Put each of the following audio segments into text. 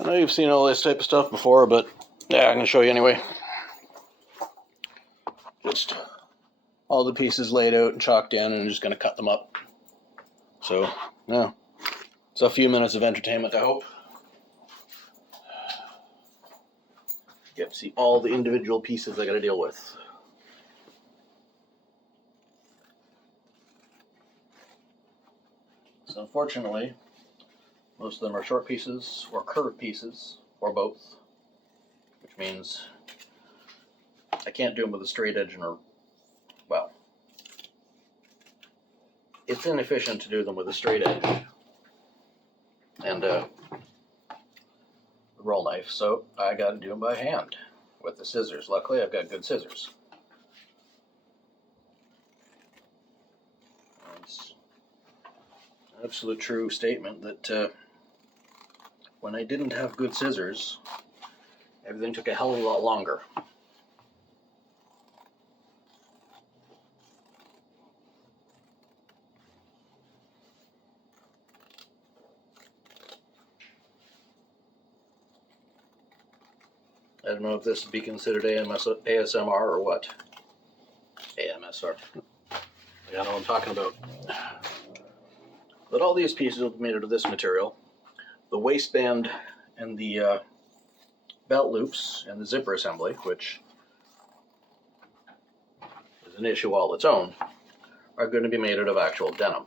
I know you've seen all this type of stuff before, but yeah, I'm going to show you anyway. Just all the pieces laid out and chalked in, and I'm just going to cut them up. So, yeah, it's a few minutes of entertainment, I hope. You get to see all the individual pieces I got to deal with. So unfortunately, most of them are short pieces or curved pieces or both, which means I can't do them with a straight edge well, it's inefficient to do them with a straight edge and a roll knife, so I got to do them by hand with the scissors. Luckily, I've got good scissors. It's an absolute true statement that when I didn't have good scissors, everything took a hell of a lot longer. I don't know if this would be considered ASMR or what. AMSR. I know what I'm talking about. But all these pieces will be made out of this material. The waistband and the belt loops and the zipper assembly, which is an issue all its own, are going to be made out of actual denim.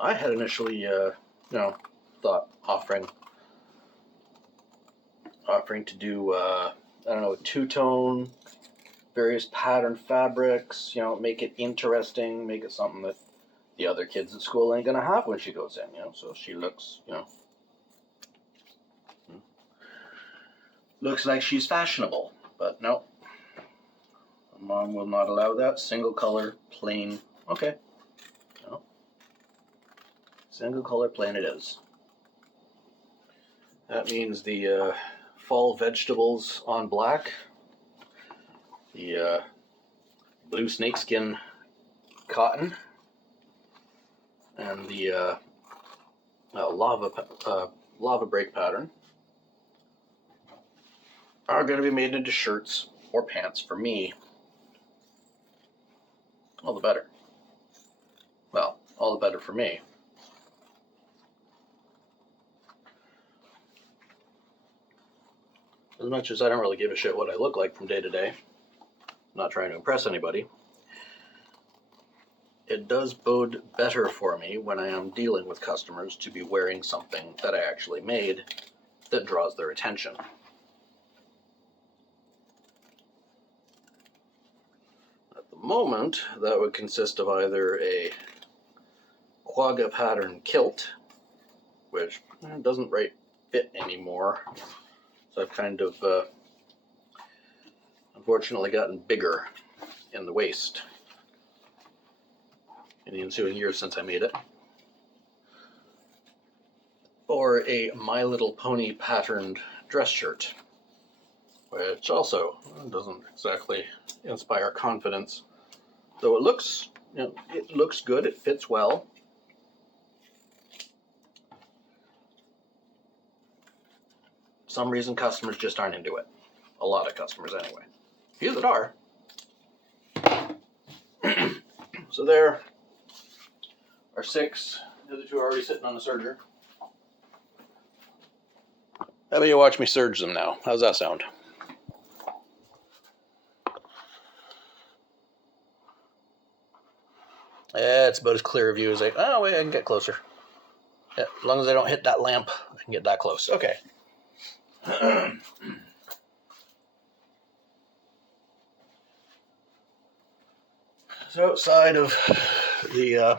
I had initially, thought offering to do, two-tone, various pattern fabrics, make it interesting, make it something that the other kids at school ain't going to have when she goes in, so she looks, looks like she's fashionable. But no, Mom will not allow that. Single color, plain, okay. No. Single color, plain it is. That means the fall vegetables on black, the blue snakeskin cotton, and the lava break pattern are going to be made into shirts or pants for me. All the better. Well, all the better for me. As much as I don't really give a shit what I look like from day to day, I'm not trying to impress anybody, it does bode better for me when I am dealing with customers to be wearing something that I actually made that draws their attention. At the moment, that would consist of either a quagga pattern kilt, which doesn't right fit anymore. So I've kind of, unfortunately, gotten bigger in the waist in the ensuing years since I made it. Or a My Little Pony patterned dress shirt, which also doesn't exactly inspire confidence. Though it looks good, it fits well. For some reason, customers just aren't into it. A lot of customers, anyway. Few that are. So there are 6. The other 2 are already sitting on the serger. How about you watch me serge them now? How's that sound? Yeah, it's about as clear a view as I can get closer. Yeah, as long as I don't hit that lamp, I can get that close. Okay. So outside of the,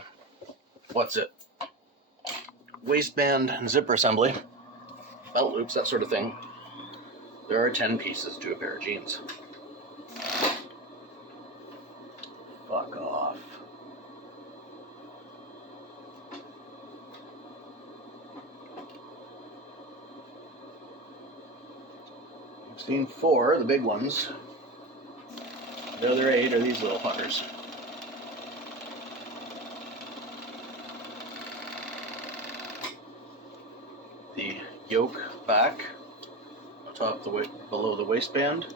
waistband and zipper assembly, belt loops, that sort of thing, there are 10 pieces to a pair of jeans. Fuck off. I've seen 4, the big ones. The other 8 are these little fuckers. The yoke back atop below the waistband,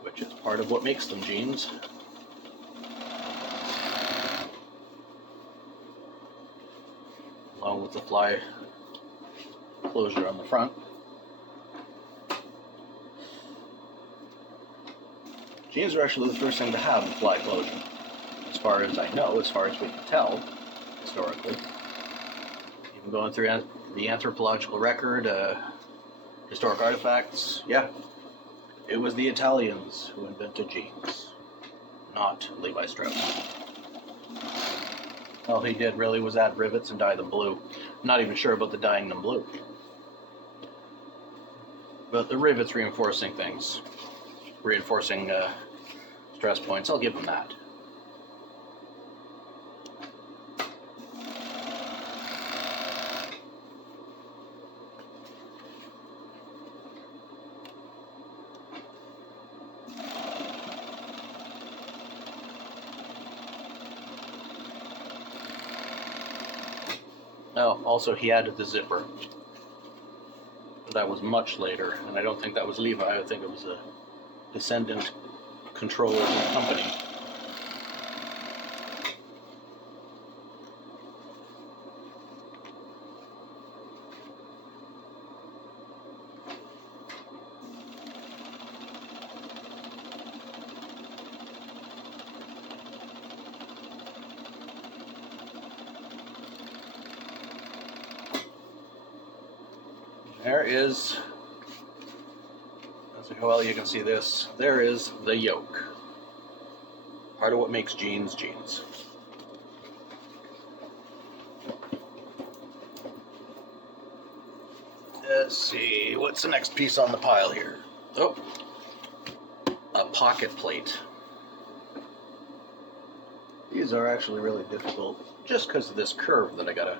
which is part of what makes them jeans. Along with the fly closure on the front. Jeans are actually the first thing to have the fly closure, as far as I know, as far as we can tell, historically. Even going through the anthropological record, historic artifacts, yeah, it was the Italians who invented jeans, not Levi Strauss. All he did really was add rivets and dye them blue. I'm not even sure about the dyeing them blue. But the rivets reinforcing things, reinforcing stress points, I'll give him that. Oh, also he added the zipper. That was much later, and I don't think that was Levi. I think it was a descendant control of the company. There is, let's see how well you can see this, there is the yoke. Part of what makes jeans jeans. Let's see, what's the next piece on the pile here? Oh, a pocket plate. These are actually really difficult, just because of this curve that I gotta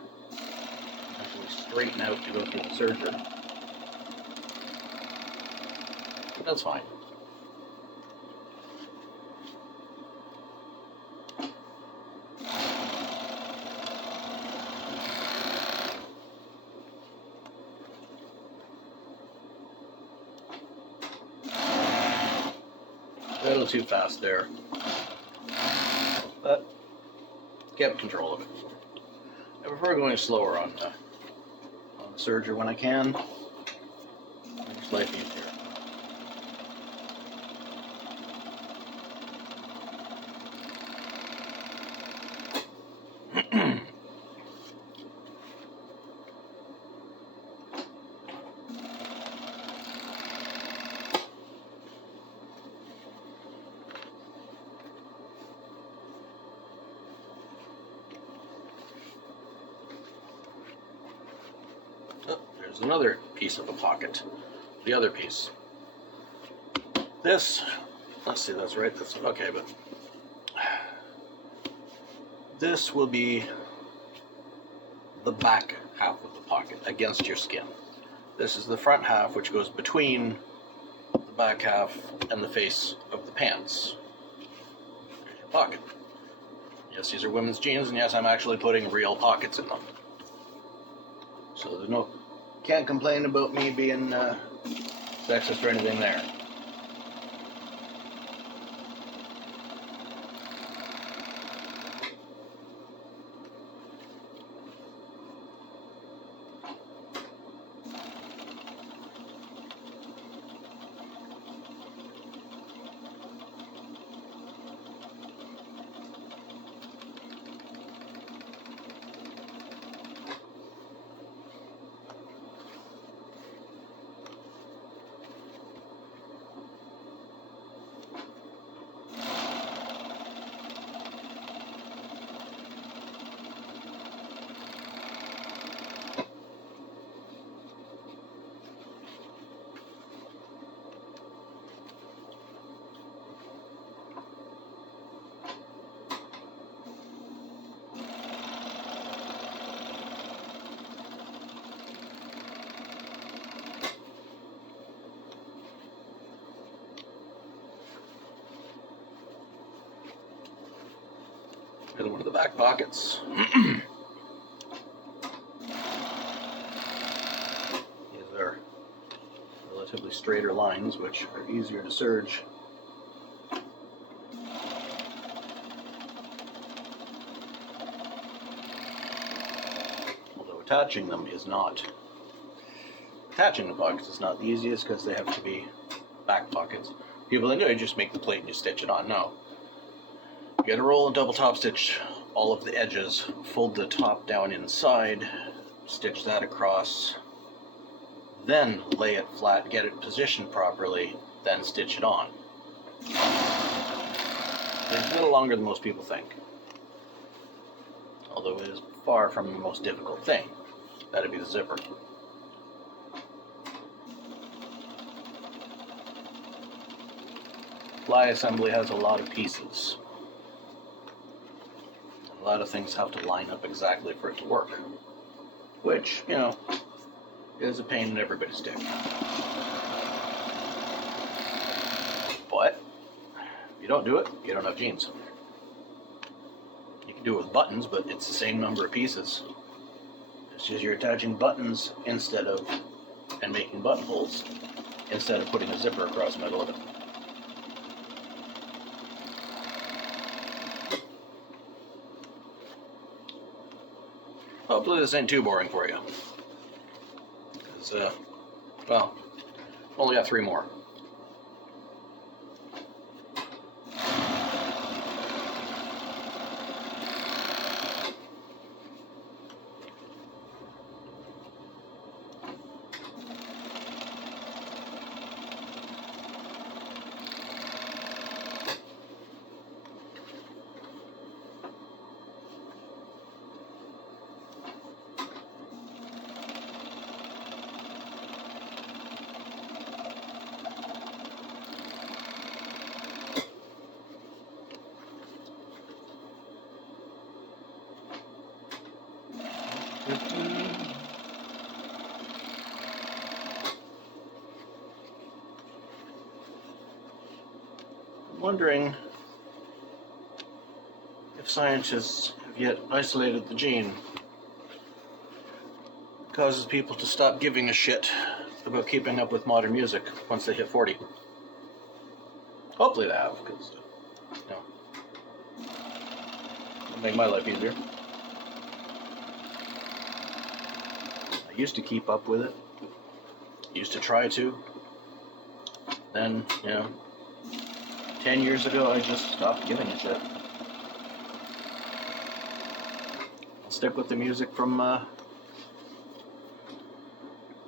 actually straighten out to go through the serger. That's fine. A little too fast there, but kept control of it. I prefer going slower on the serger when I can. Makes life easier. Oh, there's another piece of the pocket. The other piece. This, let's see, that's right. That's okay, but this will be the back half of the pocket against your skin. This is the front half, which goes between the back half and the face of the pants. There's your pocket. Yes, these are women's jeans, and yes, I'm actually putting real pockets in them. So there's no, can't complain about me being sexist or anything there. Another one of the back pockets. relatively straighter lines, which are easier to serge. Although attaching them is not. Attaching the pockets is not the easiest because they have to be back pockets. People think, oh, you just make the plate and you stitch it on. No. You gotta roll and double top stitch all of the edges, fold the top down inside, stitch that across, then lay it flat, get it positioned properly, then stitch it on. It's a little longer than most people think, although it is far from the most difficult thing. That'd be the zipper. Fly assembly has a lot of pieces. A lot of things have to line up exactly for it to work, which, you know, is a pain in everybody's dick. But if you don't do it, you don't have jeans. You can do it with buttons, but it's the same number of pieces. It's just you're attaching buttons and making buttonholes instead of putting a zipper across the middle of it. Hopefully this ain't too boring for you. Because, well, only got 3 more. I'm wondering if scientists have yet isolated the gene that causes people to stop giving a shit about keeping up with modern music once they hit 40. Hopefully they have, because, you know, it'll make my life easier. I used to keep up with it. Used to try to. Then, you know, 10 years ago I just stopped giving a shit. I'll stick with the music from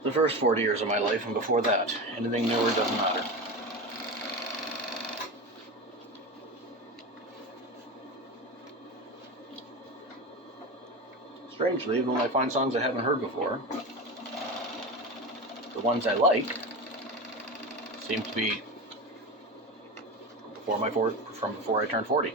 the first 40 years of my life and before that. Anything newer doesn't matter. Strangely, when I find songs I haven't heard before, the ones I like seem to be from before I turned 40.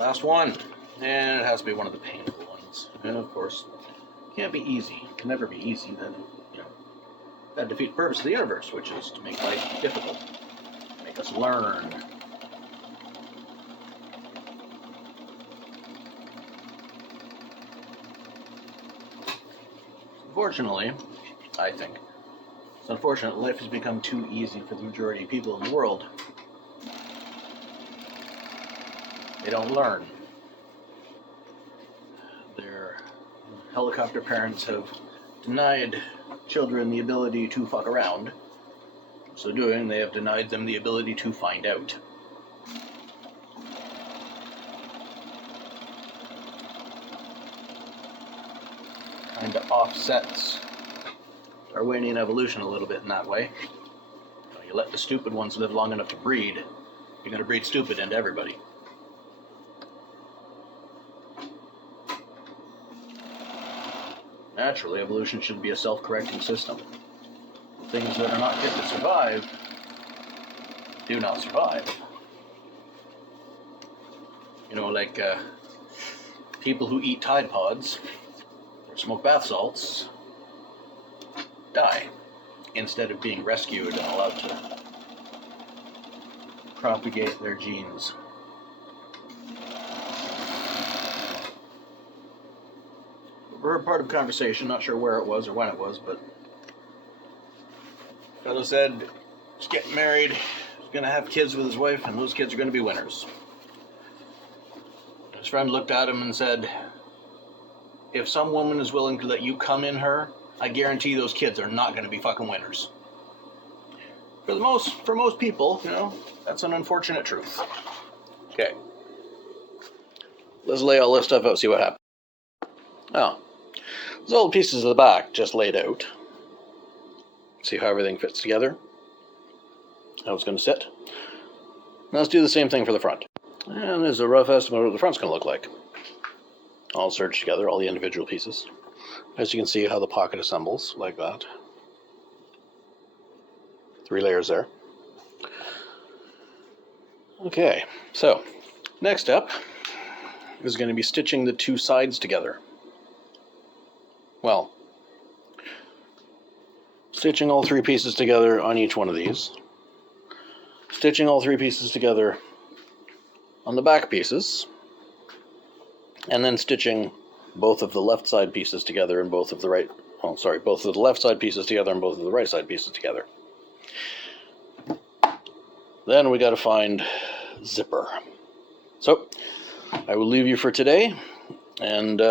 Last one, and it has to be one of the painful ones. And of course, can't be easy. Can never be easy. Then, you know, that defeats the purpose of the universe, which is to make life difficult, make us learn. Unfortunately, I think it's unfortunate life has become too easy for the majority of people in the world. They don't learn. Their helicopter parents have denied children the ability to fuck around. So doing, they have denied them the ability to find out. Kind of offsets Darwinian evolution a little bit in that way. You let the stupid ones live long enough to breed, you're going to breed stupid into everybody. Naturally, evolution should be a self-correcting system. Things that are not fit to survive do not survive. You know, like people who eat Tide Pods or smoke bath salts die instead of being rescued and allowed to propagate their genes. We're part of a conversation, not sure where it was or when it was, but fellow said he's getting married, he's going to have kids with his wife, and those kids are going to be winners. His friend looked at him and said, if some woman is willing to let you come in her, I guarantee those kids are not going to be fucking winners. For most people, you know, that's an unfortunate truth. Okay. Let's lay all this stuff out, see what happens. Oh. Those old pieces of the back just laid out. See how everything fits together. How it's going to sit. Now let's do the same thing for the front. And there's a rough estimate of what the front's going to look like. All serged together, all the individual pieces. As you can see how the pocket assembles, like that. 3 layers there. Okay, so next step is going to be stitching the 2 sides together. Well, stitching all 3 pieces together on each one of these. Stitching all 3 pieces together on the back pieces. And then stitching both of the left side pieces together and both of the right, both of the left side pieces together and both of the right side pieces together. Then we got to find zipper. So I will leave you for today and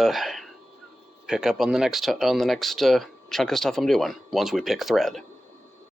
pick up on the next chunk of stuff I'm doing once we pick thread.